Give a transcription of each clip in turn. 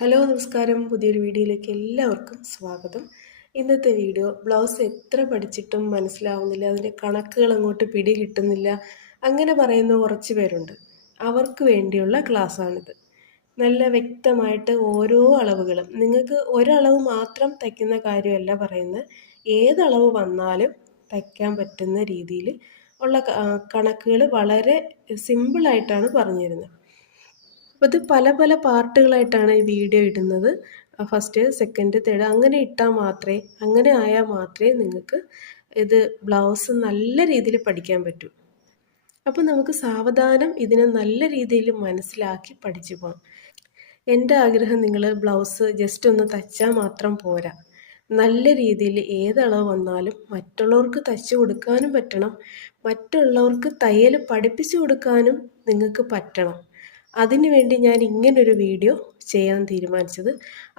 Hello നമസ്കാരം, പുതിയൊരു വീഡിയോയിലേക്ക് എല്ലാവർക്കും സ്വാഗതം. ഇന്നത്തെ വീഡിയോ ബ്ലൗസ് എത്ര പഠിച്ചിട്ടും മനസ്സിലാവുന്നില്ല, അതിൻ്റെ കണക്കുകൾ അങ്ങോട്ട് പിടി കിട്ടുന്നില്ല, അങ്ങനെ പറയുന്ന കുറച്ച് പേരുണ്ട്. അവർക്ക് വേണ്ടിയുള്ള ക്ലാസ്സാണിത്. നല്ല വ്യക്തമായിട്ട് ഓരോ അളവുകളും, നിങ്ങൾക്ക് ഒരളവ് മാത്രം തയ്ക്കുന്ന കാര്യമല്ല പറയുന്നത്, ഏതളവ് വന്നാലും തയ്ക്കാൻ പറ്റുന്ന രീതിയിൽ ഉള്ള കണക്കുകൾ വളരെ സിമ്പിളായിട്ടാണ് പറഞ്ഞു തരുന്നത്. അപ്പോൾ ഇത് പല പല പാർട്ടുകളായിട്ടാണ് ഈ വീഡിയോ ഇടുന്നത്. ഫസ്റ്റ്, സെക്കൻഡ്, തേർഡ് അങ്ങനെ അങ്ങനെ ആയാൽ മാത്രമേ നിങ്ങൾക്ക് ഇത് ബ്ലൗസ് നല്ല രീതിയിൽ പഠിക്കാൻ പറ്റൂ. അപ്പോൾ നമുക്ക് സാവധാനം ഇതിനെ നല്ല രീതിയിൽ മനസ്സിലാക്കി പഠിച്ചു പോകാം. എൻ്റെ ആഗ്രഹം, നിങ്ങൾ ബ്ലൗസ് ജസ്റ്റ് ഒന്ന് തയ്ച്ചാൽ മാത്രം പോരാ, നല്ല രീതിയിൽ ഏതളവ് വന്നാലും മറ്റുള്ളവർക്ക് തയ്ച്ചു കൊടുക്കാനും പറ്റണം, മറ്റുള്ളവർക്ക് തയ്യൽ പഠിപ്പിച്ചു കൊടുക്കാനും നിങ്ങൾക്ക് പറ്റണം. അതിനു വേണ്ടി ഞാൻ ഇങ്ങനൊരു വീഡിയോ ചെയ്യാൻ തീരുമാനിച്ചത്.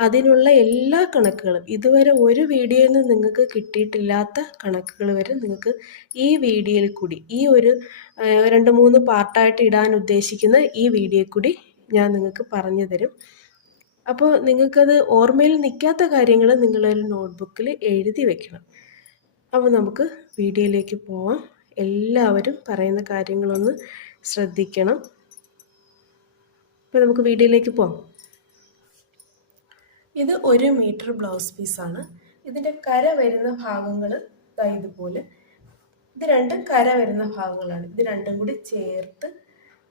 അതിനുള്ള എല്ലാ കണക്കുകളും, ഇതുവരെ ഒരു വീഡിയോയിൽ നിന്ന് നിങ്ങൾക്ക് കിട്ടിയിട്ടില്ലാത്ത കണക്കുകൾ വരെ നിങ്ങൾക്ക് ഈ വീഡിയോയിൽ കൂടി, ഈ ഒരു 2-3 പാർട്ടായിട്ട് ഇടാൻ ഉദ്ദേശിക്കുന്ന ഈ വീഡിയോയിൽ കൂടി ഞാൻ നിങ്ങൾക്ക് പറഞ്ഞു തരും. അപ്പോൾ നിങ്ങൾക്കത് ഓർമ്മയിൽ നിൽക്കാത്ത കാര്യങ്ങൾ നിങ്ങളൊരു നോട്ട്ബുക്കിൽ എഴുതി വെക്കണം. അപ്പോൾ നമുക്ക് വീഡിയോയിലേക്ക് പോവാം. എല്ലാവരും പറയുന്ന കാര്യങ്ങളൊന്ന് ശ്രദ്ധിക്കണം. അപ്പോൾ നമുക്ക് വീഡിയോയിലേക്ക് പോകാം. ഇത് 1 മീറ്റർ ബ്ലൗസ് പീസാണ്. ഇതിൻ്റെ കര വരുന്ന ഭാഗങ്ങൾ ഇതുപോലെ, ഇത് രണ്ടും കര വരുന്ന ഭാഗങ്ങളാണ്. ഇത് രണ്ടും കൂടി ചേർത്ത്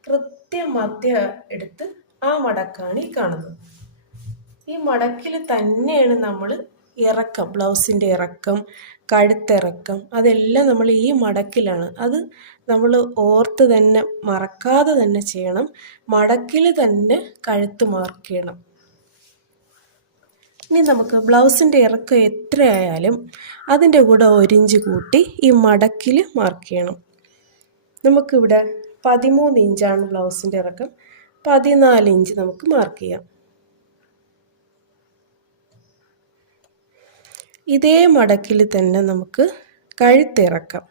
കൃത്യം മധ്യം എടുത്ത് ആ മടക്കാണ് ഈ കാണുന്നത്. ഈ മടക്കിൽ തന്നെയാണ് നമ്മൾ ഇറക്കം, ബ്ലൗസിൻ്റെ ഇറക്കം, കഴുത്തിറക്കം, അതെല്ലാം നമ്മൾ ഈ മടക്കിലാണ്. അത് നമ്മൾ ഓർത്ത് തന്നെ, മറക്കാതെ തന്നെ ചെയ്യണം. മടക്കിൽ തന്നെ കഴുത്ത് മാർക്ക് ചെയ്യണം. ഇനി നമുക്ക് ബ്ലൗസിൻ്റെ ഇറക്കം എത്രയായാലും അതിൻ്റെ കൂടെ 1 ഇഞ്ച് കൂട്ടി ഈ മടക്കിൽ മാർക്ക് ചെയ്യണം. നമുക്കിവിടെ 13 ഇഞ്ചാണ് ബ്ലൗസിൻ്റെ ഇറക്കം, 14 ഇഞ്ച് നമുക്ക് മാർക്ക് ചെയ്യാം. ഇതേ മടക്കിൽ തന്നെ നമുക്ക് കഴുത്തിറക്കാം,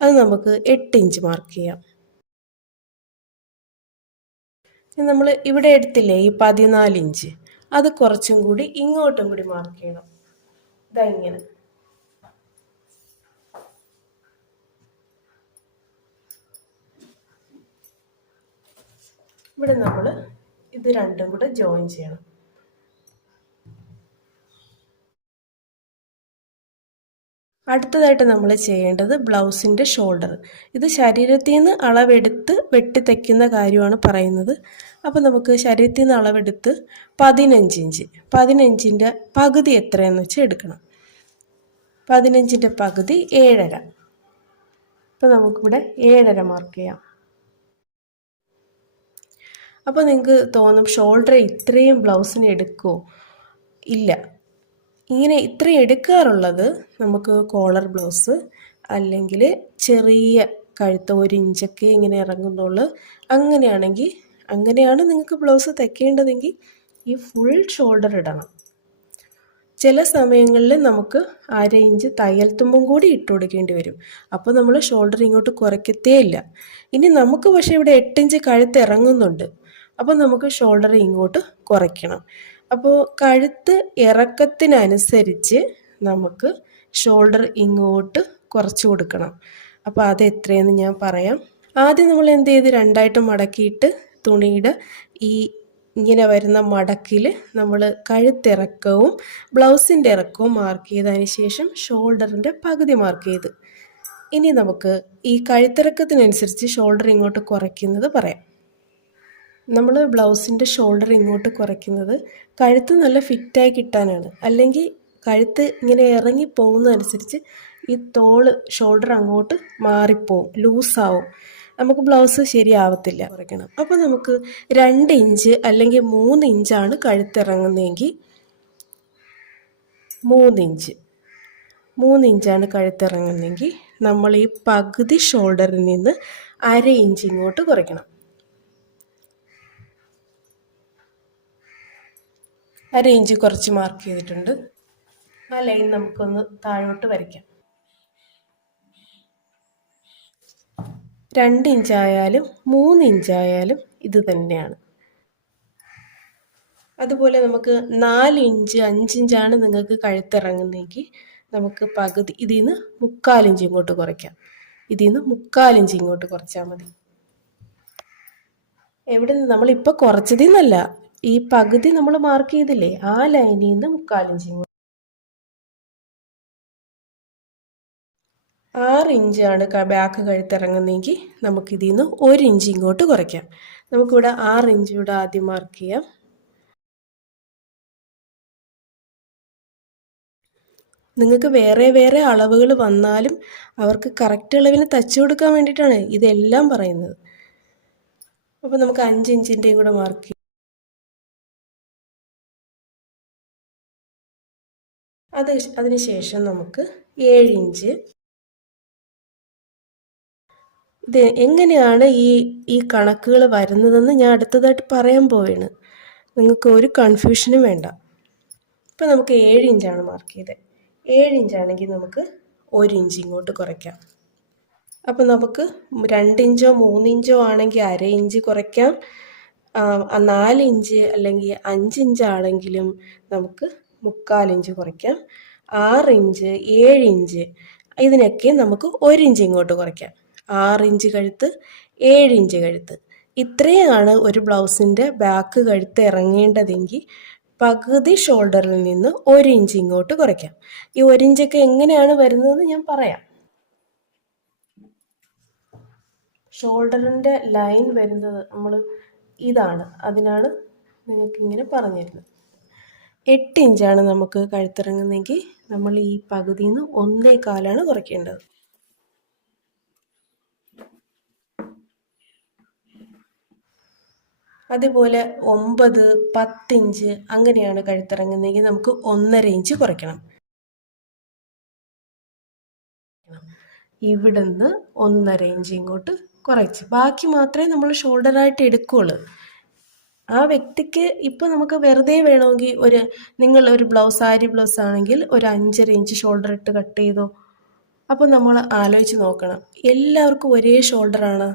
അത് നമുക്ക് 8 ഇഞ്ച് മാർക്ക് ചെയ്യാം. നമ്മൾ ഇവിടെ എടുത്തില്ലേ ഈ 14 ഇഞ്ച്, അത് കുറച്ചും കൂടി ഇങ്ങോട്ടും കൂടി മാർക്ക് ചെയ്യണം. ഇങ്ങനെ ഇവിടെ നമ്മൾ ഇത് രണ്ടും കൂടെ ജോയിൻ ചെയ്യണം. അടുത്തതായിട്ട് നമ്മൾ ചെയ്യേണ്ടത് ബ്ലൗസിൻ്റെ ഷോൾഡർ. ഇത് ശരീരത്തിൽ നിന്ന് അളവെടുത്ത് വെട്ടി തയ്ക്കുന്ന കാര്യമാണ് പറയുന്നത്. അപ്പോൾ നമുക്ക് ശരീരത്തിൽ നിന്ന് അളവെടുത്ത് 15 ഇഞ്ച്, 15ൻ്റെ പകുതി എത്രയെന്ന് വെച്ചാൽ എടുക്കണം. 15ൻ്റെ പകുതി 7.5. അപ്പോൾ നമുക്കിവിടെ 7.5 മാർക്ക് ചെയ്യാം. അപ്പോൾ നിങ്ങൾക്ക് തോന്നും ഷോൾഡർ ഇത്രയും ബ്ലൗസിന് എടുക്കുമോ? ഇല്ല, ഇങ്ങനെ ഇത്രയും എടുക്കാറുള്ളത് നമുക്ക് കോളർ ബ്ലൗസ്, അല്ലെങ്കിൽ ചെറിയ കഴുത്ത് 1 ഇഞ്ചൊക്കെ ഇങ്ങനെ ഇറങ്ങുന്നുള്ളൂ. അങ്ങനെയാണ് നിങ്ങൾക്ക് ബ്ലൗസ് തയ്ക്കേണ്ടതെങ്കിൽ ഈ ഫുൾ ഷോൾഡർ ഇടണം. ചില സമയങ്ങളിൽ നമുക്ക് 1/2 ഇഞ്ച് തയ്യൽ തുമ്പും കൂടി ഇട്ട് കൊടുക്കേണ്ടി വരും. അപ്പോൾ നമ്മൾ ഷോൾഡർ ഇങ്ങോട്ട് കുറയ്ക്കത്തേ ഇല്ല. ഇനി നമുക്ക് പക്ഷേ ഇവിടെ 8 ഇഞ്ച് കഴുത്ത് ഇറങ്ങുന്നുണ്ട്, അപ്പോൾ നമുക്ക് ഷോൾഡർ ഇങ്ങോട്ട് കുറയ്ക്കണം. അപ്പോൾ കഴുത്ത് ഇറക്കത്തിനനുസരിച്ച് നമുക്ക് ഷോൾഡർ ഇങ്ങോട്ട് കുറച്ച് കൊടുക്കണം. അപ്പോൾ അത് എത്രയെന്ന് ഞാൻ പറയാം. ആദ്യം നമ്മൾ എന്ത് ചെയ്ത്, രണ്ടായിട്ട് മടക്കിയിട്ട് തുണിയുടെ ഈ ഇങ്ങനെ വരുന്ന മടക്കിൽ നമ്മൾ കഴുത്തിറക്കവും ബ്ലൗസിൻ്റെ ഇറക്കവും മാർക്ക് ചെയ്തതിന് ശേഷം ഷോൾഡറിൻ്റെ പകുതി മാർക്ക് ചെയ്ത്, ഇനി നമുക്ക് ഈ കഴുത്തിറക്കത്തിനനുസരിച്ച് ഷോൾഡർ ഇങ്ങോട്ട് കുറയ്ക്കുന്നത് പറയാം. നമ്മൾ ബ്ലൗസിൻ്റെ ഷോൾഡർ ഇങ്ങോട്ട് കുറയ്ക്കുന്നത് കഴുത്ത് നല്ല ഫിറ്റായി കിട്ടാനാണ്. അല്ലെങ്കിൽ കഴുത്ത് ഇങ്ങനെ ഇറങ്ങി പോകുന്നതനുസരിച്ച് ഈ ഷോൾഡർ അങ്ങോട്ട് മാറിപ്പോവും, ലൂസാവും, നമുക്ക് ബ്ലൗസ് ശരിയാവത്തില്ല. കുറയ്ക്കണം. അപ്പോൾ നമുക്ക് 2 ഇഞ്ച് അല്ലെങ്കിൽ 3 ഇഞ്ചാണ് കഴുത്തിറങ്ങുന്നതെങ്കിൽ 3 ഇഞ്ച്, 3 ഇഞ്ചാണ് കഴുത്തിറങ്ങുന്നതെങ്കിൽ നമ്മൾ ഈ പകുതി ഷോൾഡറിൽ നിന്ന് 1/2 ഇഞ്ച് ഇങ്ങോട്ട് കുറയ്ക്കണം. 1/2 ഇഞ്ച് കുറച്ച് മാർക്ക് ചെയ്തിട്ടുണ്ട്. ആ ലൈൻ നമുക്കൊന്ന് താഴോട്ട് വരയ്ക്കാം. 2 ഇഞ്ചായാലും 3 ഇഞ്ചായാലും ഇത് തന്നെയാണ്. അതുപോലെ നമുക്ക് 4 ഇഞ്ച് 5 ഇഞ്ചാണ് നിങ്ങൾക്ക് കഴുത്തിറങ്ങുന്നതെങ്കിൽ നമുക്ക് പകുതി ഇതിൽ നിന്ന് 3/4 ഇഞ്ച് ഇങ്ങോട്ട് കുറയ്ക്കാം. ഇതിൽ നിന്ന് 3/4 ഇഞ്ച് ഇങ്ങോട്ട് കുറച്ചാൽ മതി. എവിടെ നിന്ന് നമ്മളിപ്പോൾ കുറച്ചതിൽ നിന്നല്ല, ഈ പകുതി നമ്മൾ മാർക്ക് ചെയ്തില്ലേ, ആ ലൈനിൽ നിന്ന് 3/4 ഇഞ്ച് ഇങ്ങോട്ട്. 6 ഇഞ്ചാണ് ബാക്ക് കഴുത്തിറങ്ങുന്നതെങ്കിൽ നമുക്ക് ഇതിൽ നിന്ന് 1 ഇഞ്ച് ഇങ്ങോട്ട് കുറയ്ക്കാം. നമുക്കിവിടെ 6 ഇഞ്ച് ഇവിടെ ആദ്യം മാർക്ക് ചെയ്യാം. നിങ്ങൾക്ക് വേറെ വേറെ അളവുകൾ വന്നാലും അവർക്ക് കറക്റ്റ് അളവിന് തച്ചു കൊടുക്കാൻ വേണ്ടിയിട്ടാണ് ഇതെല്ലാം പറയുന്നത്. അപ്പോൾ നമുക്ക് 5 ഇഞ്ചിൻ്റെയും കൂടെ മാർക്ക് ചെയ്യാം. അതിനുശേഷം നമുക്ക് 7 ഇഞ്ച്. ഇത് എങ്ങനെയാണ് ഈ കണക്കുകൾ വരുന്നതെന്ന് ഞാൻ അടുത്തതായിട്ട് പറയാൻ പോവുകയാണ്. നിങ്ങൾക്ക് ഒരു കൺഫ്യൂഷനും വേണ്ട. ഇപ്പം നമുക്ക് 7 ഇഞ്ചാണ് മാർക്ക് ചെയ്തത്. 7 ഇഞ്ചാണെങ്കിൽ നമുക്ക് 1 ഇഞ്ച് ഇങ്ങോട്ട് കുറയ്ക്കാം. അപ്പം നമുക്ക് 2 ഇഞ്ചോ 3 ഇഞ്ചോ ആണെങ്കിൽ 1/2 ഇഞ്ച് കുറയ്ക്കാം. 4 ഇഞ്ച് അല്ലെങ്കിൽ 5 ഇഞ്ച് ആണെങ്കിലും നമുക്ക് 3/4 ഇഞ്ച് കുറയ്ക്കാം. 6 ഇഞ്ച് 7 ഇഞ്ച് ഇതിനൊക്കെ നമുക്ക് 1 ഇഞ്ച് ഇങ്ങോട്ട് കുറയ്ക്കാം. 6 ഇഞ്ച് കഴുത്ത്, 7 ഇഞ്ച് കഴുത്ത്, ഇത്രയാണ് ഒരു ബ്ലൗസിൻ്റെ ബാക്ക് കഴുത്ത് ഇറങ്ങേണ്ടതെങ്കിൽ പകുതി ഷോൾഡറിൽ നിന്ന് 1 ഇഞ്ച് ഇങ്ങോട്ട് കുറയ്ക്കാം. ഈ 1 ഇഞ്ചൊക്കെ എങ്ങനെയാണ് വരുന്നതെന്ന് ഞാൻ പറയാം. ഷോൾഡറിൻ്റെ ലൈൻ വരുന്നത് നമ്മൾ ഇതാണ്, അതിനാണ് നിങ്ങൾക്ക് ഇങ്ങനെ പറഞ്ഞു തരുന്നത്. 8 ഇഞ്ചാണ് നമുക്ക് കഴുത്തിറങ്ങുന്നതെങ്കിൽ നമ്മൾ ഈ പകുതിയിൽ നിന്ന് 1.25 കുറയ്ക്കേണ്ടത്. അതുപോലെ 9, 10 ഇഞ്ച് അങ്ങനെയാണ് കഴുത്തിറങ്ങുന്നതെങ്കിൽ നമുക്ക് 1.5 ഇഞ്ച് കുറയ്ക്കണം. ഇവിടുന്ന് 1.5 ഇഞ്ച് ഇങ്ങോട്ട് കുറച്ച് ബാക്കി മാത്രമേ നമ്മൾ ഷോൾഡറായിട്ട് എടുക്കുകയുള്ളൂ. ആ വ്യക്തിക്ക് ഇപ്പോൾ നമുക്ക് വെറുതെ വേണമെങ്കിൽ നിങ്ങൾ ഒരു സാരി ബ്ലൗസ് ആണെങ്കിൽ ഒരു 5.5 ഇഞ്ച് ഷോൾഡർ ഇട്ട് കട്ട് ചെയ്തോ. അപ്പോൾ നമ്മൾ ആലോചിച്ച് നോക്കണം, എല്ലാവർക്കും ഒരേ ഷോൾഡറാണ്?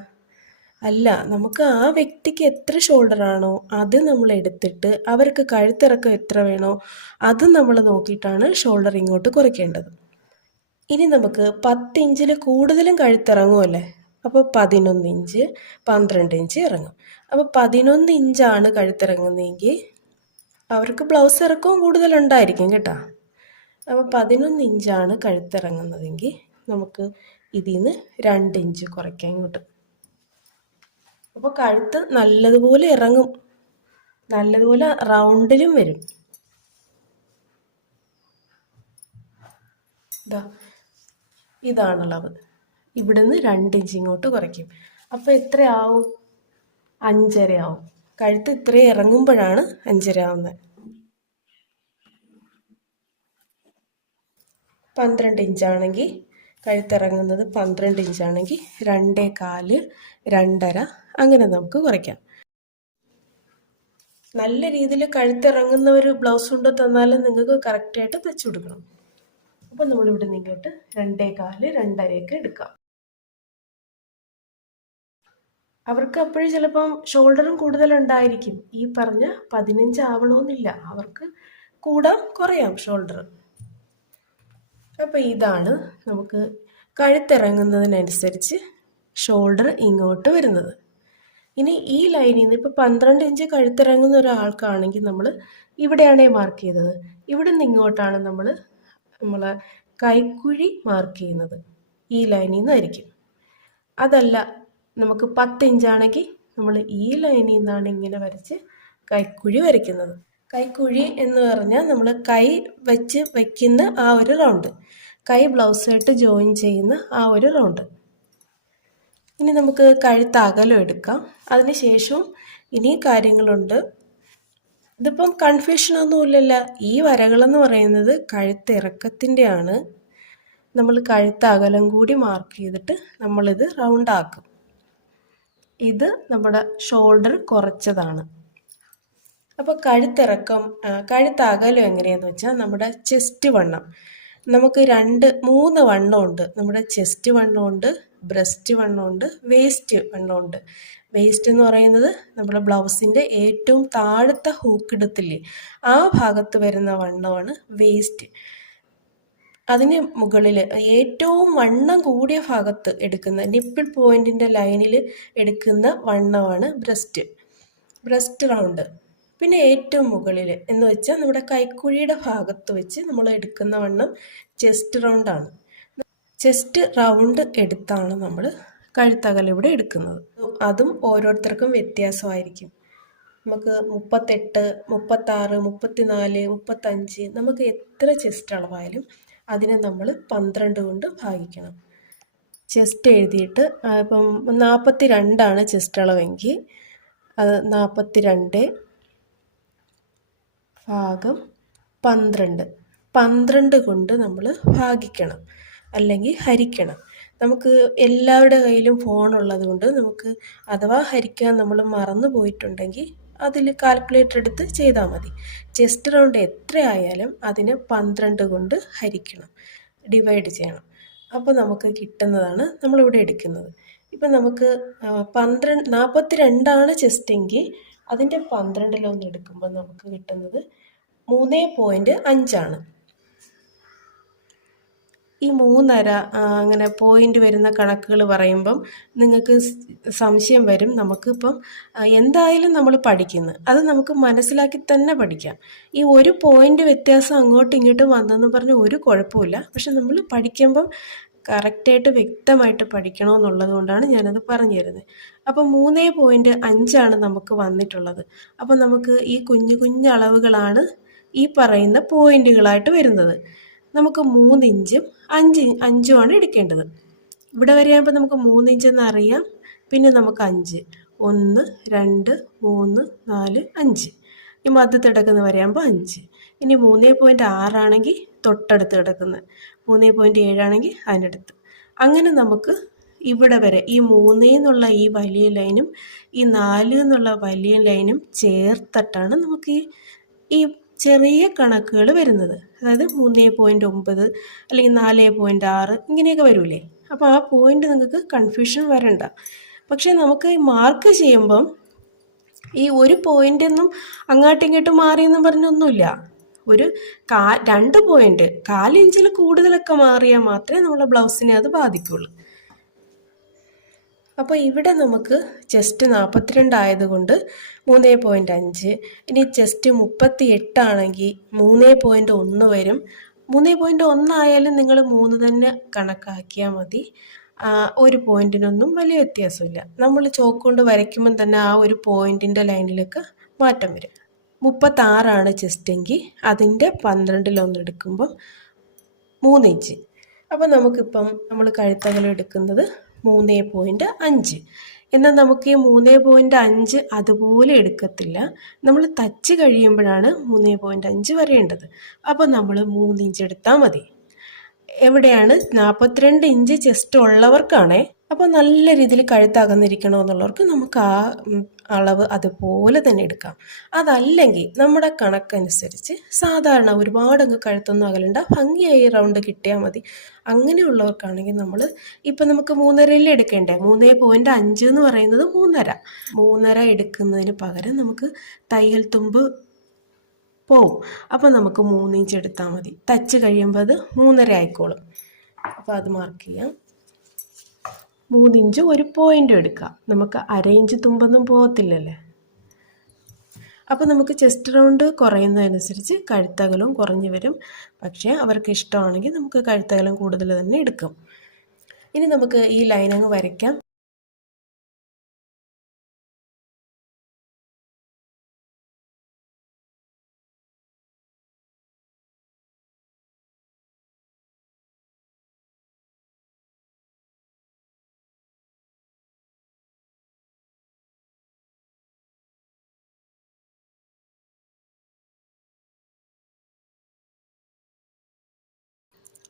അല്ല, നമുക്ക് ആ വ്യക്തിക്ക് എത്ര ഷോൾഡറാണോ അത് നമ്മൾ എടുത്തിട്ട് അവർക്ക് കഴുത്തിറക്കം എത്ര വേണോ അത് നമ്മൾ നോക്കിയിട്ടാണ് ഷോൾഡർ ഇങ്ങോട്ട് കുറയ്ക്കേണ്ടത്. ഇനി നമുക്ക് 10 ഇഞ്ചിൽ കൂടുതലും കഴുത്തിറങ്ങുമല്ലേ, അപ്പോൾ 11 ഇഞ്ച് 12 ഇഞ്ച് ഇറങ്ങും. അപ്പോൾ 11 ഇഞ്ചാണ് കഴുത്തിറങ്ങുന്നതെങ്കിൽ അവർക്ക് ബ്ലൗസ് ഇറക്കവും കൂടുതലുണ്ടായിരിക്കും കേട്ടോ. അപ്പോൾ 11 ഇഞ്ചാണ് കഴുത്തിറങ്ങുന്നതെങ്കിൽ നമുക്ക് ഇതിൽ നിന്ന് 2 ഇഞ്ച് കുറയ്ക്കാം ഇങ്ങോട്ട്. അപ്പോൾ കഴുത്ത് നല്ലതുപോലെ ഇറങ്ങും, നല്ലതുപോലെ റൗണ്ടിലും വരും. ഇതാണ് അളവ്. ഇവിടുന്ന് 2 ഇഞ്ച് ഇങ്ങോട്ട് കുറയ്ക്കും. അപ്പോൾ എത്രയാവും? 5.5 ആവും. കഴുത്ത് ഇത്രയും ഇറങ്ങുമ്പോഴാണ് 5.5 ആവുന്നത്. 12 ഇഞ്ചാണെങ്കിൽ കഴുത്തിറങ്ങുന്നത് 12 ഇഞ്ചാണെങ്കിൽ 2.25, 2.5 അങ്ങനെ നമുക്ക് കുറയ്ക്കാം. നല്ല രീതിയിൽ കഴുത്തിറങ്ങുന്ന ഒരു ബ്ലൗസ് കൊണ്ട് തന്നാലും നിങ്ങൾക്ക് കറക്റ്റായിട്ട് തച്ചു കൊടുക്കണം. അപ്പം നമ്മളിവിടെ നിന്നിട്ട് 2.25, 2.5 എടുക്കാം. അവർക്ക് അപ്പോഴും ചിലപ്പം ഷോൾഡറും കൂടുതലുണ്ടായിരിക്കും. ഈ പറഞ്ഞ 15 ആവണമെന്നില്ല, അവർക്ക് കൂടാം കുറയാം ഷോൾഡർ. അപ്പോൾ ഇതാണ് നമുക്ക് കഴുത്തിറങ്ങുന്നതിനനുസരിച്ച് ഷോൾഡർ ഇങ്ങോട്ട് വരുന്നത്. ഇനി ഈ ലൈനിൽ നിന്ന് ഇപ്പോൾ 12 ഇഞ്ച് കഴുത്തിറങ്ങുന്ന ഒരാൾക്കാണെങ്കിൽ നമ്മൾ ഇവിടെയാണേ മാർക്ക് ചെയ്തത്, ഇവിടെ നിന്ന് ഇങ്ങോട്ടാണ് നമ്മൾ കൈക്കുഴി മാർക്ക് ചെയ്യുന്നത്. ഈ ലൈനിൽ നിന്നായിരിക്കും. അതല്ല, നമുക്ക് 10 ഇഞ്ചാണെങ്കിൽ നമ്മൾ ഈ ലൈനിൽ നിന്നാണ് ഇങ്ങനെ വരച്ച് കൈക്കുഴി വരയ്ക്കുന്നത്. കൈക്കുഴി എന്ന് പറഞ്ഞാൽ നമ്മൾ കൈ വെച്ച് വയ്ക്കുന്ന ആ ഒരു റൗണ്ട്, കൈ ബ്ലൗസായിട്ട് ജോയിൻ ചെയ്യുന്ന ആ ഒരു റൗണ്ട്. ഇനി നമുക്ക് കഴുത്ത് അകലം എടുക്കാം. അതിനുശേഷവും ഇനി കാര്യങ്ങളുണ്ട്. ഇതിപ്പം കൺഫ്യൂഷനൊന്നുമില്ലല്ലോ. ഈ വരകളെന്ന് പറയുന്നത് കഴുത്തിറക്കത്തിൻ്റെ ആണ്. നമ്മൾ കഴുത്ത് അകലം കൂടി മാർക്ക് ചെയ്തിട്ട് നമ്മളിത് റൗണ്ടാക്കും. ഇത് നമ്മുടെ ഷോൾഡർ കുറച്ചതാണ്. അപ്പോൾ കഴുത്ത് അകലം എങ്ങനെയാണെന്ന് വെച്ചാൽ നമ്മുടെ ചെസ്റ്റ് വണ്ണം, നമുക്ക് 3 വണ്ണമുണ്ട്. നമ്മുടെ ചെസ്റ്റ് വണ്ണമുണ്ട്, ബ്രസ്റ്റ് വണ്ണമുണ്ട്, വേസ്റ്റ് വണ്ണമുണ്ട്. വേസ്റ്റ് എന്ന് പറയുന്നത് നമ്മുടെ ബ്ലൗസിൻ്റെ ഏറ്റവും താഴത്തെ ഹൂക്കിടത്തില്ലേ, ആ ഭാഗത്ത് വരുന്ന വണ്ണമാണ് വേസ്റ്റ്. അതിന് മുകളിൽ ഏറ്റവും വണ്ണം കൂടിയ ഭാഗത്ത് എടുക്കുന്ന നിപ്പിൾ പോയിന്റിൻ്റെ ലൈനിൽ എടുക്കുന്ന വണ്ണമാണ് ബ്രസ്റ്റ് റൗണ്ട്. പിന്നെ ഏറ്റവും മുകളിൽ എന്ന് വെച്ചാൽ നമ്മുടെ കൈക്കുഴിയുടെ ഭാഗത്ത് വെച്ച് നമ്മൾ എടുക്കുന്ന വണ്ണം ചെസ്റ്റ് റൗണ്ടാണ്. ചെസ്റ്റ് റൗണ്ട് എടുത്താണ് നമ്മൾ കഴുത്തകൽ ഇവിടെ എടുക്കുന്നത്. അതും ഓരോരുത്തർക്കും വ്യത്യാസമായിരിക്കും. നമുക്ക് 38, 36, 34, 35 നമുക്ക് എത്ര ചെസ്റ്റ് അളവായാലും അതിനെ നമ്മൾ 12 കൊണ്ട് ഭാഗിക്കണം. ചെസ്റ്റ് എഴുതിയിട്ട് ഇപ്പം 42 ചെസ്റ്റ് അളവെങ്കിൽ അത് 42 ഭാഗം 12 കൊണ്ട് നമ്മൾ ഭാഗിക്കണം, അല്ലെങ്കിൽ ഹരിക്കണം. നമുക്ക് എല്ലാവരുടെ കയ്യിലും ഫോൺ ഉള്ളത് കൊണ്ട് നമുക്ക് അഥവാ ഹരിക്കാൻ നമ്മൾ മറന്നു പോയിട്ടുണ്ടെങ്കിൽ അതിൽ കാൽക്കുലേറ്റർ എടുത്ത് ചെയ്താൽ മതി. ചെസ്റ്റ് റൗണ്ട് എത്ര ആയാലും അതിനെ 12 കൊണ്ട് ഹരിക്കണം, ഡിവൈഡ് ചെയ്യണം. അപ്പോൾ നമുക്ക് കിട്ടുന്നതാണ് നമ്മളിവിടെ എടുക്കുന്നത്. ഇപ്പം നമുക്ക് 42 ചെസ്റ്റെങ്കിൽ അതിൻ്റെ 12 എടുക്കുമ്പോൾ നമുക്ക് കിട്ടുന്നത് 3.5 ഈ 3.5 അങ്ങനെ പോയിന്റ് വരുന്ന കണക്കുകൾ പറയുമ്പം നിങ്ങൾക്ക് സംശയം വരും. നമുക്കിപ്പം എന്തായാലും നമ്മൾ പഠിക്കുന്നു, അത് നമുക്ക് മനസ്സിലാക്കി തന്നെ പഠിക്കാം. ഈ ഒരു പോയിന്റ് വ്യത്യാസം അങ്ങോട്ടും ഇങ്ങോട്ടും വന്നെന്ന് പറഞ്ഞ് ഒരു കുഴപ്പമില്ല. പക്ഷെ നമ്മൾ പഠിക്കുമ്പം കറക്റ്റായിട്ട് വ്യക്തമായിട്ട് പഠിക്കണമെന്നുള്ളത് കൊണ്ടാണ് ഞാനത് പറഞ്ഞു തരുന്നത്. അപ്പം 3.5 നമുക്ക് വന്നിട്ടുള്ളത്. അപ്പം നമുക്ക് ഈ കുഞ്ഞു കുഞ്ഞു അളവുകളാണ് ഈ പറയുന്ന പോയിന്റുകളായിട്ട് വരുന്നത്. നമുക്ക് 3 ഇഞ്ചും 5 എടുക്കേണ്ടത്. ഇവിടെ വരെയാകുമ്പോൾ നമുക്ക് 3 ഇഞ്ചെന്ന് അറിയാം. പിന്നെ നമുക്ക് 5, 1, 2, 3, 4, 5. ഈ മധ്യത്ത് കിടക്കുന്ന വരെയാകുമ്പോൾ 5. ഇനി 3.6 ആണെങ്കിൽ തൊട്ടടുത്ത് കിടക്കുന്നത്, 3.7 ആണെങ്കിൽ അതിനടുത്ത്. അങ്ങനെ നമുക്ക് ഇവിടെ വരെ ഈ 3 എന്നുള്ള ഈ വലിയ ലൈനും ഈ 4 എന്നുള്ള വലിയ ലൈനും ചേർത്തിട്ടാണ് നമുക്ക് ഈ ചെറിയ കണക്കുകൾ വരുന്നത്. അതായത് 3.9 അല്ലെങ്കിൽ 4.6 ഇങ്ങനെയൊക്കെ വരൂലേ. അപ്പോൾ ആ പോയിന്റ് നിങ്ങൾക്ക് കൺഫ്യൂഷൻ വരണ്ട. പക്ഷേ നമുക്ക് മാർക്ക് ചെയ്യുമ്പം ഈ ഒരു പോയിൻ്റൊന്നും അങ്ങോട്ടും ഇങ്ങോട്ടും മാറിയെന്നും പറഞ്ഞൊന്നുമില്ല. ഒരു 2 പോയിന്റ് 4 ഇഞ്ചിൽ കൂടുതലൊക്കെ മാറിയാൽ മാത്രമേ നമ്മളെ ബ്ലൗസിനെ അത് ബാധിക്കുള്ളൂ. അപ്പോൾ ഇവിടെ നമുക്ക് ചെസ്റ്റ് 42 ആയതുകൊണ്ട് 3.5. ഇനി ചെസ്റ്റ് 38 ആണെങ്കിൽ 3.1 വരും. 3.1 ആയാലും നിങ്ങൾ 3 തന്നെ കണക്കാക്കിയാൽ മതി. ഒരു പോയിന്റിനൊന്നും വലിയ വ്യത്യാസമില്ല. നമ്മൾ ചോക്ക് കൊണ്ട് വരയ്ക്കുമ്പം തന്നെ ആ ഒരു പോയിന്റിൻ്റെ ലൈനിലേക്ക് മാറ്റം വരും. 36 ചെസ്റ്റെങ്കിൽ അതിൻ്റെ 12 എടുക്കുമ്പം 3 ഇഞ്ച്. അപ്പോൾ നമുക്കിപ്പം നമ്മൾ കഴുത്തകലം എടുക്കുന്നത് 3.5. എന്നാൽ നമുക്ക് ഈ 3.5 അതുപോലെ എടുക്കത്തില്ല. നമ്മൾ തച്ച് കഴിയുമ്പോഴാണ് 3.5 വരേണ്ടത്. അപ്പോൾ നമ്മൾ 3 ഇഞ്ച് എടുത്താൽ മതി. എവിടെയാണ് 42 ഇഞ്ച് ചെസ്റ്റ് ഉള്ളവർക്കാണേ. അപ്പോൾ നല്ല രീതിയിൽ കഴുത്തകന്നിരിക്കണമെന്നുള്ളവർക്ക് നമുക്ക് ആ അളവ് അതുപോലെ തന്നെ എടുക്കാം. അതല്ലെങ്കിൽ നമ്മുടെ കണക്കനുസരിച്ച് സാധാരണ ഒരുപാടങ്ങ് കഴുത്തൊന്നും അകലണ്ട, ഭംഗിയായി റൗണ്ട് കിട്ടിയാൽ മതി. അങ്ങനെയുള്ളവർക്കാണെങ്കിൽ നമ്മൾ ഇപ്പം നമുക്ക് 3.5 എടുക്കേണ്ടേ, 3.5 എന്ന് പറയുന്നത് 3.5 എടുക്കുന്നതിന് പകരം നമുക്ക് തയ്യൽ തുമ്പ് പോവും. അപ്പോൾ നമുക്ക് 3 ഇഞ്ച് എടുത്താൽ മതി. തച്ച് കഴിയുമ്പോൾ അത് 3.5 ആയിക്കോളും. അപ്പോൾ അത് മാർക്ക് ചെയ്യാം. 3 ഇഞ്ച് ഒരു പോയിന്റ് എടുക്കാം. നമുക്ക് 1/2 ഇഞ്ച് തുമ്പൊന്നും പോകത്തില്ലല്ലേ. അപ്പോൾ നമുക്ക് ചെസ്റ്റ് റൗണ്ട് കുറയുന്നതനുസരിച്ച് കഴുത്തകലവും കുറഞ്ഞു വരും. പക്ഷേ അവർക്ക് ഇഷ്ടമാണെങ്കിൽ നമുക്ക് കഴുത്തകലം കൂടുതൽ തന്നെ എടുക്കും. ഇനി നമുക്ക് ഈ ലൈൻ അങ്ങ് വരയ്ക്കാം.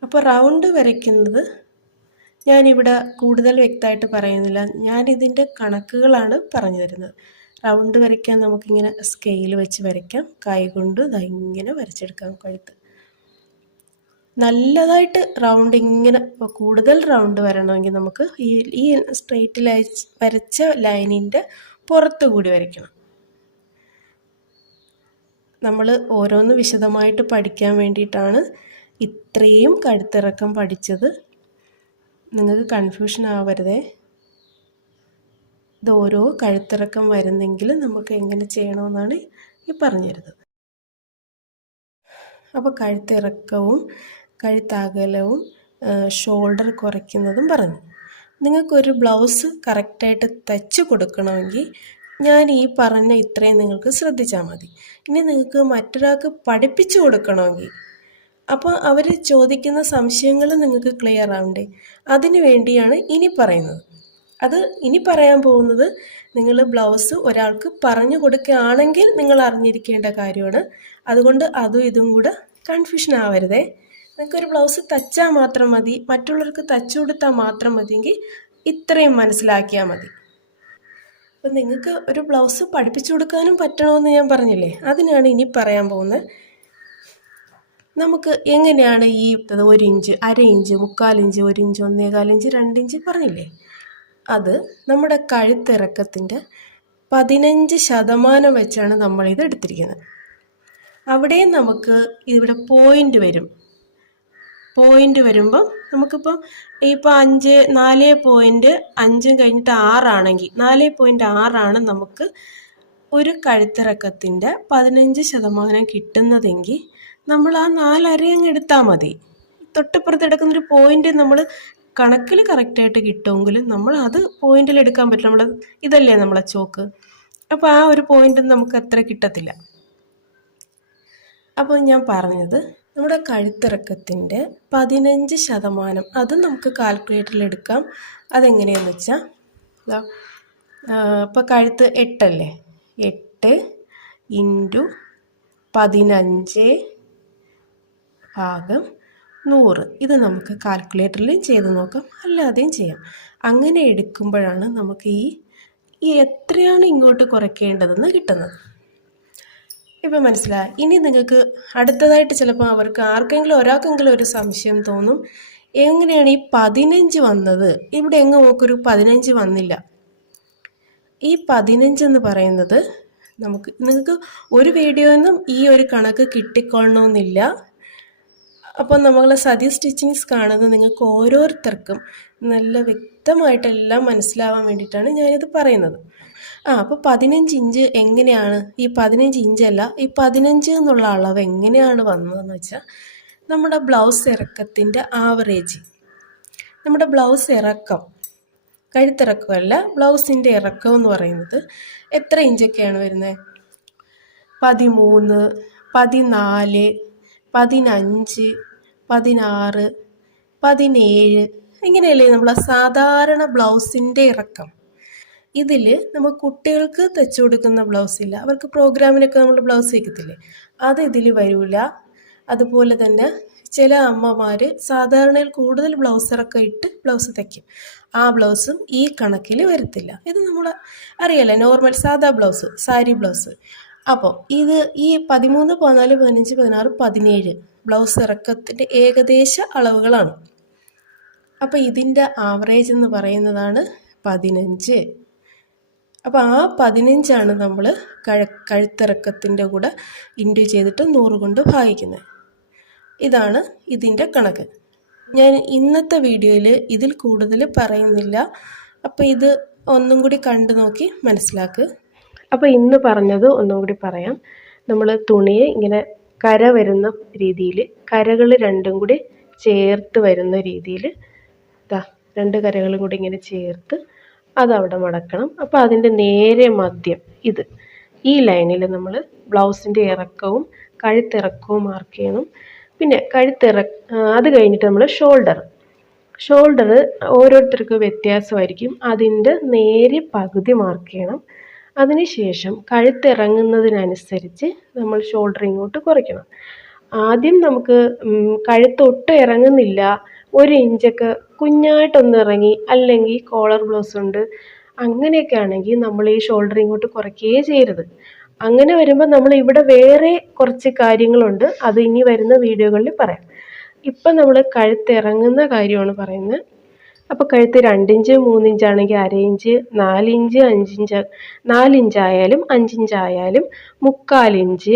അപ്പോൾ റൗണ്ട് വരയ്ക്കുന്നത് ഞാനിവിടെ കൂടുതൽ വ്യക്തമായിട്ട് പറയുന്നില്ല, ഞാനിതിൻ്റെ കണക്കുകളാണ് പറഞ്ഞു തരുന്നത്. റൗണ്ട് വരയ്ക്കാൻ നമുക്കിങ്ങനെ സ്കെയിൽ വെച്ച് വരയ്ക്കാം. കൈ കൊണ്ട് ഇങ്ങനെ വരച്ചെടുക്കാം കഴുത്ത്. നല്ലതായിട്ട് റൗണ്ട് ഇങ്ങനെ കൂടുതൽ റൗണ്ട് വരണമെങ്കിൽ നമുക്ക് ഈ സ്ട്രെയിറ്റ് ലൈൻ വരച്ച ലൈനിൻ്റെ പുറത്തു കൂടി വരയ്ക്കണം. നമ്മൾ ഓരോന്ന് വിശദമായിട്ട് പഠിക്കാൻ വേണ്ടിയിട്ടാണ് ഇത്രയും കഴുത്തിറക്കം പഠിച്ചത്. നിങ്ങൾക്ക് കൺഫ്യൂഷൻ ആവരുതേ. ഇത് ഓരോ കഴുത്തിറക്കം വരുന്നെങ്കിൽ നമുക്ക് എങ്ങനെ ചെയ്യണമെന്നാണ് ഈ പറഞ്ഞിരുന്നത്. അപ്പോൾ കഴുത്തിറക്കവും കഴുത്തകലവും ഷോൾഡർ കുറയ്ക്കുന്നതും പറഞ്ഞു. നിങ്ങൾക്കൊരു ബ്ലൗസ് കറക്റ്റായിട്ട് തയ്ച്ച് കൊടുക്കണമെങ്കിൽ ഞാൻ ഈ പറഞ്ഞ ഇത്രയും നിങ്ങൾക്ക് ശ്രദ്ധിച്ചാൽ മതി. ഇനി നിങ്ങൾക്ക് മറ്റൊരാൾക്ക് പഠിപ്പിച്ചു കൊടുക്കണമെങ്കിൽ അപ്പോൾ അവർ ചോദിക്കുന്ന സംശയങ്ങൾ നിങ്ങൾക്ക് ക്ലിയർ ആവണ്ടേ, അതിനു വേണ്ടിയാണ് ഇനി പറയുന്നത്. അത് ഇനി പറയാൻ പോകുന്നത് നിങ്ങൾ ബ്ലൗസ് ഒരാൾക്ക് പറഞ്ഞു കൊടുക്കുകയാണെങ്കിൽ നിങ്ങൾ അറിഞ്ഞിരിക്കേണ്ട കാര്യമാണ്. അതുകൊണ്ട് അതും ഇതും കൂടെ കൺഫ്യൂഷൻ ആവരുതേ. നിങ്ങൾക്കൊരു ബ്ലൗസ് തയ്ച്ചാൽ മാത്രം മതി, മറ്റുള്ളവർക്ക് തയ്ച്ചു കൊടുത്താൽ മാത്രം മതിയെങ്കിൽ ഇത്രയും മനസ്സിലാക്കിയാൽ മതി. അപ്പം നിങ്ങൾക്ക് ഒരു ബ്ലൗസ് പഠിപ്പിച്ചു കൊടുക്കാനും പറ്റണമെന്ന് ഞാൻ പറഞ്ഞില്ലേ, അതിനാണ് ഇനി പറയാൻ പോകുന്നത്. നമുക്ക് എങ്ങനെയാണ് ഈ 1 inch, 1/2 inch, 3/4 inch, 1 inch, 1.25 inch, 2 inch പറഞ്ഞില്ലേ, അത് നമ്മുടെ കഴുത്തിറക്കത്തിൻ്റെ 15% വെച്ചാണ് നമ്മളിത് എടുത്തിരിക്കുന്നത്. അവിടെ നമുക്ക് ഇവിടെ പോയിൻ്റ് വരും. പോയിൻ്റ് വരുമ്പം നമുക്കിപ്പം ഇപ്പോൾ 4.5 കഴിഞ്ഞിട്ട് 6 ആണെങ്കിൽ 4.6 നമുക്ക് ഒരു കഴുത്തിറക്കത്തിൻ്റെ 15% കിട്ടുന്നതെങ്കിൽ നമ്മൾ ആ 4 അങ്ങ് എടുത്താൽ മതി. തൊട്ടിപ്പുറത്ത് എടുക്കുന്നൊരു പോയിൻ്റ് നമ്മൾ കണക്കിൽ കറക്റ്റായിട്ട് കിട്ടുമെങ്കിലും നമ്മൾ അത് പോയിന്റിൽ എടുക്കാൻ പറ്റില്ല. നമ്മൾ ഇതല്ലേ നമ്മളെ ചോക്ക്, അപ്പോൾ ആ ഒരു പോയിന്റ് നമുക്ക് അത്ര കിട്ടത്തില്ല. അപ്പോൾ ഞാൻ പറഞ്ഞത് നമ്മുടെ കഴുത്തിറക്കത്തിൻ്റെ 15% അത് നമുക്ക് കാൽക്കുലേറ്ററിൽ എടുക്കാം. അതെങ്ങനെയാണെന്ന് വെച്ചാൽ ഇപ്പോൾ കഴുത്ത് 8 അല്ലേ, 8 × 15 / 100. ഇത് നമുക്ക് കാൽക്കുലേറ്ററിൽ ചെയ്ത് നോക്കാം, അല്ലാതെയും ചെയ്യാം. അങ്ങനെ എടുക്കുമ്പോഴാണ് നമുക്ക് ഈ എത്രയാണ് ഇങ്ങോട്ട് കുറയ്ക്കേണ്ടതെന്ന് കിട്ടുന്നത്. ഇപ്പം മനസ്സിലായി. ഇനി നിങ്ങൾക്ക് അടുത്തതായിട്ട് ചിലപ്പോൾ ആർക്കെങ്കിലും ഒരാൾക്കെങ്കിലും ഒരു സംശയം തോന്നും, എങ്ങനെയാണ് ഈ 15 വന്നത്? ഇവിടെ എങ്ങും നോക്കൊരു 15 വന്നില്ല. ഈ 15 എന്ന് പറയുന്നത് നിങ്ങൾക്ക് ഒരു വീഡിയോയിൽ നിന്നും ഈ ഒരു കണക്ക് കിട്ടിക്കൊള്ളണമെന്നില്ല. അപ്പോൾ നമ്മൾ സതി സ്റ്റിച്ചിങ്സ് കാണുന്നത് നിങ്ങൾക്ക് ഓരോരുത്തർക്കും നല്ല വ്യക്തമായിട്ടെല്ലാം മനസ്സിലാവാൻ വേണ്ടിയിട്ടാണ് ഞാനിത് പറയുന്നത്. അപ്പോൾ 15 ഇഞ്ച് എങ്ങനെയാണ്, ഈ 15 ഇഞ്ചല്ല, ഈ 15 എന്നുള്ള അളവ് എങ്ങനെയാണ് വന്നതെന്ന് വെച്ചാൽ നമ്മുടെ ബ്ലൗസ് ഇറക്കത്തിൻ്റെ ആവറേജ്, നമ്മുടെ ബ്ലൗസ് ഇറക്കം, കഴുത്തിറക്കമല്ല ബ്ലൗസിൻ്റെ ഇറക്കം എന്ന് പറയുന്നത് എത്ര ഇഞ്ചൊക്കെയാണ് വരുന്നത്? 13, 14, 15, 16, 17 ഇങ്ങനെയല്ലേ നമ്മളെ സാധാരണ ബ്ലൗസിൻ്റെ ഇറക്കം. ഇതിൽ നമ്മൾ കുട്ടികൾക്ക് തയ്ച്ചു കൊടുക്കുന്ന ബ്ലൗസില്ല, അവർക്ക് പ്രോഗ്രാമിനൊക്കെ നമ്മൾ ബ്ലൗസ് വയ്ക്കത്തില്ലേ, അത് ഇതിൽ വരില്ല. അതുപോലെ തന്നെ ചില അമ്മമാർ സാധാരണയിൽ കൂടുതൽ ബ്ലൗസ് ഇറക്കം ഇട്ട് ബ്ലൗസ് തയ്ക്കും, ആ ബ്ലൗസും ഈ കണക്കിൽ വരത്തില്ല. ഇത് നമ്മൾ അറിയാലോ, നോർമൽ സാധാ ബ്ലൗസ്, സാരി ബ്ലൗസ്. അപ്പോൾ ഈ 13, 14, 15, 16, 17 ബ്ലൗസ് ഇറക്കത്തിൻ്റെ ഏകദേശ അളവുകളാണ്. അപ്പോൾ ഇതിൻ്റെ ആവറേജ് എന്ന് പറയുന്നതാണ് 15. അപ്പോൾ ആ 15 നമ്മൾ കഴുത്തിറക്കത്തിൻ്റെ കൂടെ ഇൻറ്റു ചെയ്തിട്ട് 100 കൊണ്ട് ഭാഗിക്കുന്നത്. ഇതാണ് ഇതിൻ്റെ കണക്ക്. ഞാൻ ഇന്നത്തെ വീഡിയോയിൽ ഇതിൽ കൂടുതൽ പറയുന്നില്ല. അപ്പോൾ ഇത് ഒന്നും കൂടി കണ്ടു നോക്കി മനസ്സിലാക്ക്. അപ്പോൾ ഇന്ന് പറഞ്ഞത് ഒന്നും കൂടി പറയാം. നമ്മൾ തുണിയെ ഇങ്ങനെ കര വരുന്ന രീതിയിൽ, കരകൾ രണ്ടും കൂടി ചേർത്ത് വരുന്ന രീതിയിൽ, 2 കരകളും കൂടി ഇങ്ങനെ ചേർത്ത് അതവിടെ മടക്കണം. അപ്പോൾ അതിൻ്റെ നേരെ മധ്യം ഈ ലൈനിൽ നമ്മൾ ബ്ലൗസിൻ്റെ ഇറക്കവും കഴുത്തിറക്കവും മാർക്ക് ചെയ്യണം. പിന്നെ അത് കഴിഞ്ഞിട്ട് നമ്മൾ ഷോൾഡർ ഓരോരുത്തർക്കും വ്യത്യാസമായിരിക്കും, അതിൻ്റെ നേരെ പകുതി മാർക്ക് ചെയ്യണം. അതിനുശേഷം കഴുത്തിറങ്ങുന്നതിനനുസരിച്ച് നമ്മൾ ഷോൾഡർ ഇങ്ങോട്ട് കുറയ്ക്കണം. ആദ്യം നമുക്ക് കഴുത്തൊട്ടും ഇറങ്ങുന്നില്ല, 1 ഇഞ്ചൊക്കെ കുഞ്ഞായിട്ടൊന്ന് ഇറങ്ങി, അല്ലെങ്കിൽ കോളർ ബ്ലൗസ് ഉണ്ട്, അങ്ങനെയൊക്കെ ആണെങ്കിൽ നമ്മൾ ഈ ഷോൾഡർ ഇങ്ങോട്ട് കുറയ്ക്കുകയേ ചെയ്യരുത്. അങ്ങനെ വരുമ്പോൾ നമ്മൾ ഇവിടെ വേറെ കുറച്ച് കാര്യങ്ങളുണ്ട്, അത് ഇനി വരുന്ന വീഡിയോകളിൽ പറയാം. ഇപ്പം നമ്മൾ കഴുത്തിറങ്ങുന്ന കാര്യമാണ് പറയുന്നത്. അപ്പോൾ കഴുത്ത് 2 inch 3 ഇഞ്ചാണെങ്കിൽ 1/2 inch, 4 inch 5 inch, 4 ഇഞ്ചായാലും 5 ഇഞ്ചായാലും 3/4 inch,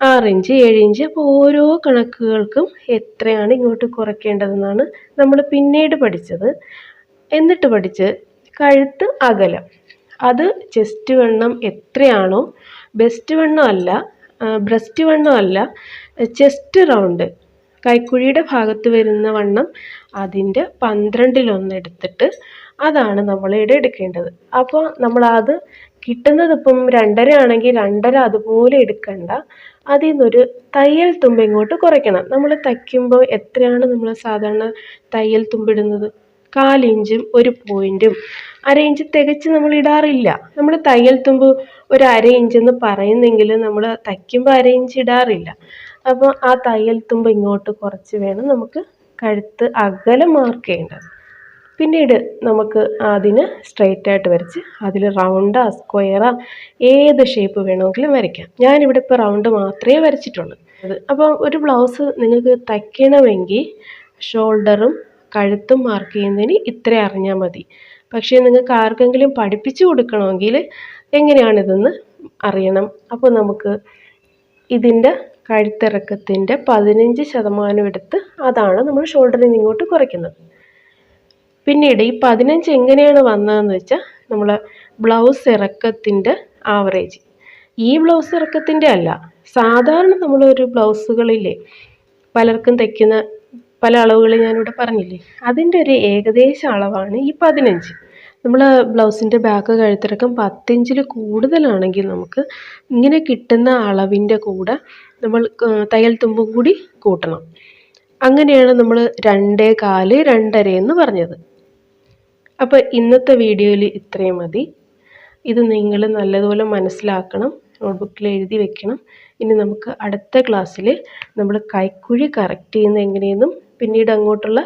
6 inch 7 inch. അപ്പോൾ ഓരോ കണക്കുകൾക്കും എത്രയാണ് ഇങ്ങോട്ട് കുറയ്ക്കേണ്ടതെന്നാണ് നമ്മൾ പിന്നീട് പഠിച്ചത്. എന്നിട്ട് പഠിച്ച് കഴുത്ത് അകലം, അത് ചെസ്റ്റ് വണ്ണം എത്രയാണോ, ബ്രസ്റ്റ് വണ്ണം അല്ല, ചെസ്റ്റ് റൗണ്ട് കൈക്കുഴിയുടെ ഭാഗത്ത് വരുന്ന വണ്ണം അതിൻ്റെ 12 എടുത്തിട്ട് അതാണ് നമ്മളിവിടെ എടുക്കേണ്ടത്. അപ്പോൾ നമ്മളത് കിട്ടുന്നത് ഇപ്പം 2.5 ആണെങ്കിൽ 2.5 അതുപോലെ എടുക്കണ്ട. അതിൽ നിന്നൊരു തയ്യൽ തുമ്പ് ഇങ്ങോട്ട് കുറയ്ക്കണം. നമ്മൾ തയ്ക്കുമ്പോൾ എത്രയാണ് നമ്മൾ സാധാരണ തയ്യൽ തുമ്പിടുന്നത്? 1/4 ഇഞ്ചും 1 പോയിൻറ്റും 1/2 ഇഞ്ച് തികച്ച് നമ്മൾ ഇടാറില്ല. നമ്മൾ തയ്യൽ തുമ്പ് ഒരു 1/2 ഇഞ്ചെന്ന് പറയുന്നെങ്കിൽ നമ്മൾ തയ്ക്കുമ്പോൾ 1/2 ഇഞ്ച് ഇടാറില്ല. അപ്പോൾ ആ തയ്യൽ തുമ്പ് ഇങ്ങോട്ട് കുറച്ച് വേണം നമുക്ക് കഴുത്ത് അകലം മാർക്ക് ചെയ്യേണ്ടത്. പിന്നീട് നമുക്ക് അതിന് സ്ട്രെയിറ്റ് ആയിട്ട് വരച്ച് അതിൽ റൗണ്ടാ സ്ക്വയറാ ഏത് ഷേപ്പ് വേണമെങ്കിലും വരയ്ക്കാം. ഞാനിവിടെ ഇപ്പോൾ റൗണ്ട് മാത്രമേ വരച്ചിട്ടുള്ളൂ. അപ്പോൾ ഒരു ബ്ലൗസ് നിങ്ങൾക്ക് തയ്ക്കണമെങ്കിൽ ഷോൾഡറും കഴുത്തും മാർക്ക് ചെയ്യുന്നതിന് ഇത്ര അറിഞ്ഞാൽ മതി. പക്ഷേ നിങ്ങൾക്ക് ആർക്കെങ്കിലും പഠിപ്പിച്ചു കൊടുക്കണമെങ്കിൽ എങ്ങനെയാണിതെന്ന് അറിയണം. അപ്പോൾ നമുക്ക് ഇതിൻ്റെ കഴുത്തിറക്കത്തിൻ്റെ 15% എടുത്ത് അതാണ് നമ്മൾ ഷോൾഡറിൽ നിന്ന് ഇങ്ങോട്ട് കുറയ്ക്കുന്നത്. പിന്നീട് ഈ 15 എങ്ങനെയാണ് വന്നതെന്ന് വെച്ചാൽ നമ്മൾ ബ്ലൗസ് ഇറക്കത്തിൻ്റെ ആവറേജ്, ഈ ബ്ലൗസ് ഇറക്കത്തിൻ്റെ അല്ല, സാധാരണ നമ്മളൊരു ബ്ലൗസുകളില്ലേ പലർക്കും തയ്ക്കുന്ന പല അളവുകൾ ഞാനിവിടെ പറഞ്ഞില്ലേ, അതിൻ്റെ ഒരു ഏകദേശ അളവാണ് ഈ 15. നമ്മൾ ബ്ലൗസിൻ്റെ ബാക്ക് കഴുത്തിറക്കം 10 ഇഞ്ചിൽ കൂടുതലാണെങ്കിൽ നമുക്ക് ഇങ്ങനെ കിട്ടുന്ന അളവിൻ്റെ കൂടെ നമ്മൾ തയ്യൽ തുമ്പും കൂടി കൂട്ടണം. അങ്ങനെയാണ് നമ്മൾ 2.25 2.5 എന്ന് പറഞ്ഞത്. അപ്പോൾ ഇന്നത്തെ വീഡിയോയിൽ ഇത്രയും മതി. ഇത് നിങ്ങൾ നല്ലതുപോലെ മനസ്സിലാക്കണം, നോട്ട്ബുക്കിൽ എഴുതി വെക്കണം. ഇനി നമുക്ക് അടുത്ത ക്ലാസ്സിൽ നമ്മൾ കൈക്കുഴി കറക്റ്റ് ചെയ്യുന്നത് എങ്ങനെയെന്നും പിന്നീട് അങ്ങോട്ടുള്ള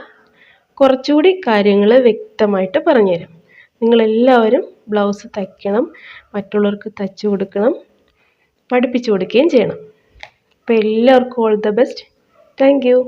കുറച്ചുകൂടി കാര്യങ്ങൾ വ്യക്തമായിട്ട് പറഞ്ഞുതരാം. നിങ്ങളെല്ലാവരും ബ്ലൗസ് തയ്ക്കണം, മറ്റുള്ളവർക്ക് തയ്ച്ചു കൊടുക്കണം, പഠിപ്പിച്ചു കൊടുക്കുകയും ചെയ്യണം. അപ്പോൾ എല്ലാവർക്കും all the best. Thank you.